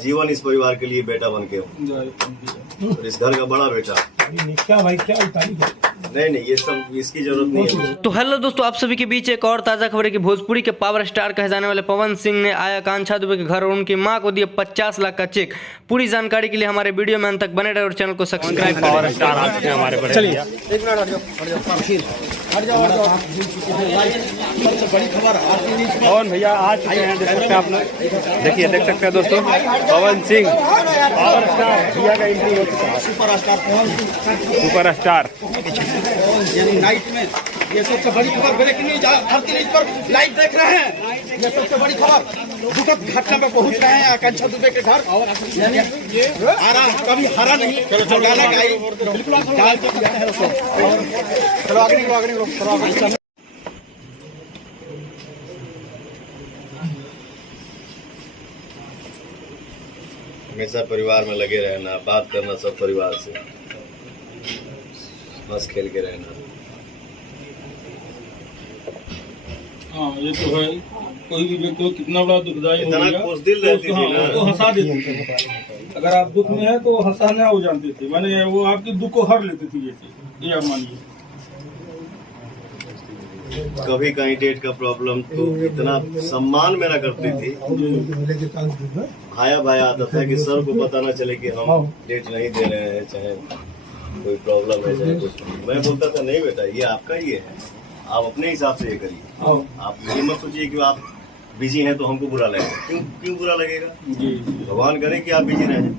आजीवन इस परिवार के लिए बेटा बन के हूँ और इस घर का बड़ा बेटा। क्या भाई क्या नहीं ये सब इसकी जरूरत नहीं है। तो हेलो दोस्तों, आप सभी के बीच एक और ताजा खबर है कि भोजपुरी के पावर स्टार कहे जाने वाले पवन सिंह ने आया आकांक्षा दुबे के घर और उनकी मां को दिया 50 लाख का चेक। पूरी जानकारी के लिए हमारे वीडियो में अंत तक बने रहे और चैनल को सब्सक्राइब करें। पावर स्टार आ चुके हैं हमारे बड़े भैया। कौन भैया आ चुके हैं, देख सकते हैं आप लोग। देखिए देख सकते हैं दोस्तों, पवन सिंह पावर स्टार भैया का एंट्री हो चुका है। सुपर स्टार नाइट में ये सबसे बड़ी खबर ब्रेकिंग न्यूज भारतीय न्यूज पर लाइव देख रहे हैं। ये सबसे बड़ी खबर दुखद घटना में पहुंच रहे हैं आकांक्षा दुबे के घर। हारा कभी हारा नहीं। चलो गाना गाइए, बिल्कुल चलो आगे निकलो। हमेशा परिवार में लगे रहना, बात करना सब परिवार से, हंस खेल के रहना। हाँ ये तो है। कोई भी व्यक्ति को कितना बड़ा दुखदायी हो गया खुश दिल रहती थी ना, तो हंसा देते थे। अगर आप दुख में है तो हंसाना हो जानते थे, माने वो आपके दुख को हर लेती थी। जैसे ये आप मानिए, कभी कहीं डेट का प्रॉब्लम तो इतना सम्मान मेरा करती थी। भाया भाया आता था कि सर को पता ना चले कि हम डेट नहीं दे रहे हैं, चाहे कोई प्रॉब्लम है चाहे कुछ। मैं बोलता था नहीं बेटा ये आपका ही है, आप अपने हिसाब से ये करिए। आप ये मत सोचिए कि आप बिजी हैं तो हमको बुरा लगेगा। क्यों बुरा लगेगा? भगवान करे कि आप बिजी रहें।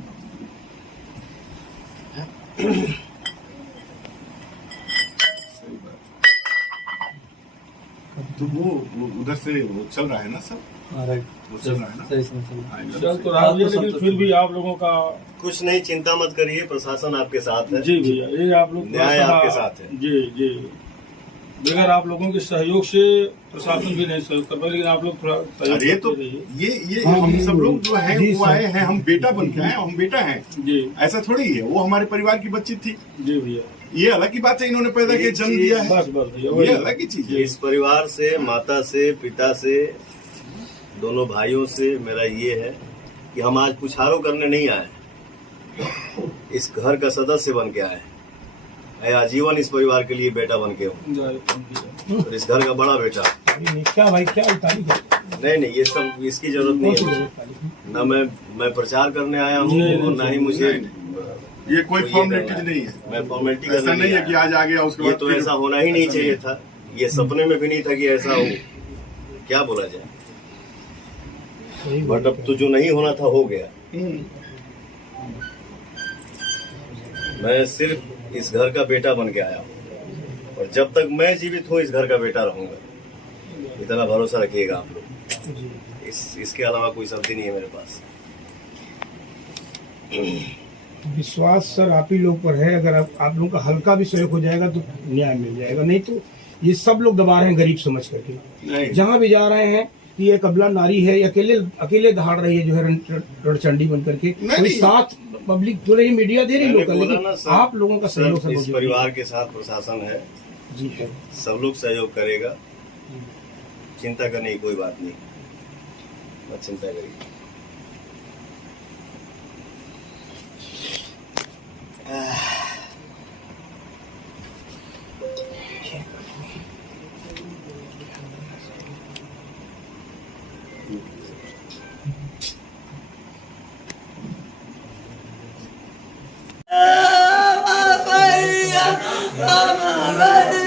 तो वो उधर से वो चल रहा है ना सर, वो चल रहा है ना। चल तो रहा है, लेकिन फिर भी आप लोगों का कुछ नहीं, चिंता मत करिए, प्रशासन आपके साथ है। जी भैया, ये आप लोग न्याय आपके साथ है। जी बगैर आप लोगों के सहयोग से प्रशासन भी नहीं सहयोग कर पाए, लेकिन आप लोग थोड़ा अरे तो ये हम सब लोग जो है वो आए हैं, हम बेटा बन के आए, हम बेटा हैं जी। ऐसा थोड़ी है, वो हमारे परिवार की बच्ची थी। जी भैया, ये अलग की बात है, इन्होंने पैदा किया, जन्म दिया है, बस भैया, ये अलग की चीज है। इस परिवार से, माता से, पिता से, दोनों भाइयों से मेरा ये है कि हम आज पुछारो करने नहीं आए, इस घर का सदस्य बन के आए। मैं आजीवन इस परिवार के लिए बेटा बन के हूँ और इस घर का बड़ा बेटा। क्या भाई क्या नहीं ये सब इसकी जरूरत नहीं है। न मैं प्रचार करने आया हूँ और न ही मुझे ये कोई फॉर्मेलिटीज नहीं है। मैं फॉर्मेलिटी ऐसा नहीं है कि आज आ गया उसके ये बाद तो ऐसा होना ही नहीं चाहिए था। ये सपने में भी नहीं था कि ऐसा हो। क्या बोला जाए, बट अब तो जो नहीं होना था हो गया। मैं सिर्फ इस घर का बेटा बन के आया हूँ और जब तक मैं जीवित हूँ इस घर का बेटा रहूंगा। इतना भरोसा रखिएगा आप लोग। इसके अलावा कोई शब्द नहीं है मेरे पास। विश्वास सर आप ही लोग पर है। अगर आप लोगों का हल्का भी सहयोग हो जाएगा तो न्याय मिल जाएगा, नहीं तो ये सब लोग दबा रहे हैं गरीब समझ करके। जहाँ भी जा रहे हैं कि ये कबला नारी है, अकेले दहाड़ रही है जो है रणचंडी बन करके। कोई साथ पब्लिक जो रही, मीडिया दे रही लोग, लेकिन आप लोगों का सहयोग इस परिवार के साथ प्रशासन है जी है, सब लोग सहयोग करेगा। चिंता करने की कोई बात नहीं, मत चिंता करिए। Mama,